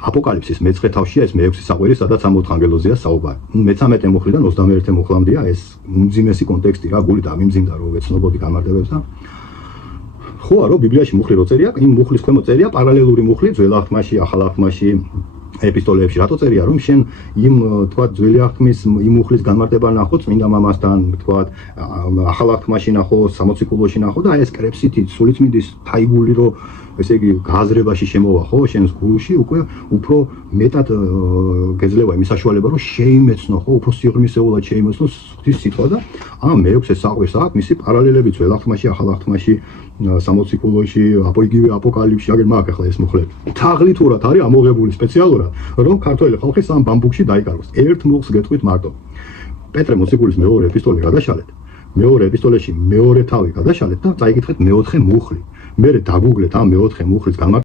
აპოკალიფსის მე-9 თავშია ეს მე-6 საყვირი, სადაც 64 ანგელოზეა საუბარი. მე-13 მუხლიდან 21 მუხლამდეა ეს უმძიმესი კონტექსტი რა, გული დამიმძიმდა რომ ვეცნობოდი განმარტებებს და ხო რომ ბიბლიაში მუხლი რო წერია, იმ მუხლის ქვემოთ წერია პარალელური მუხლი ძველ აღთმაში, ახალ აღთმაში, ეპისტოლეებში რატო წერია რომ შენ იმ თქვა ძველი აღთმის იმ მუხლის განმარტება ნახო წმინდა მამასთან, თქვა ახალ აღთმაში ნახო, 60 კულოში ნახო და აი ეს კრებსითი სულიწმინდის თაიგული რო ესე იგი გააზრებაში შემოვა ხო შენს გულში უკვე უფრო მეტად გეძლევა იმის საშუალება რომ შეიმეცნო ხო უფრო სიღრმისეულად შეიმეცნო ღვთის სიტყვა და ამ მე-6 საყვირს აქვს მისი პარალელები ძველ აღთმაში, ახალ აღთმაში 60 კულოში, იგივე აპოკალიფსში, აგერ მაგ ახლა ეს მუხლები. თაღლითურად არის ამოღებული სპეციალურად, რომ ქართველი ხალხი სამ ბამბუქში დაიკარგოს. ერთ მუხლს გეტყვით მარტო. პეტრე მოციქულის მეორე ეპისტოლე გადაშალეთ. მეორე ეპისტოლეში მეორე თავი გადაშალეთ და წაიკითხეთ მე-4 მუხლი. მერე დაგუგლეთ ამ მე-4 მუხლის განმარტება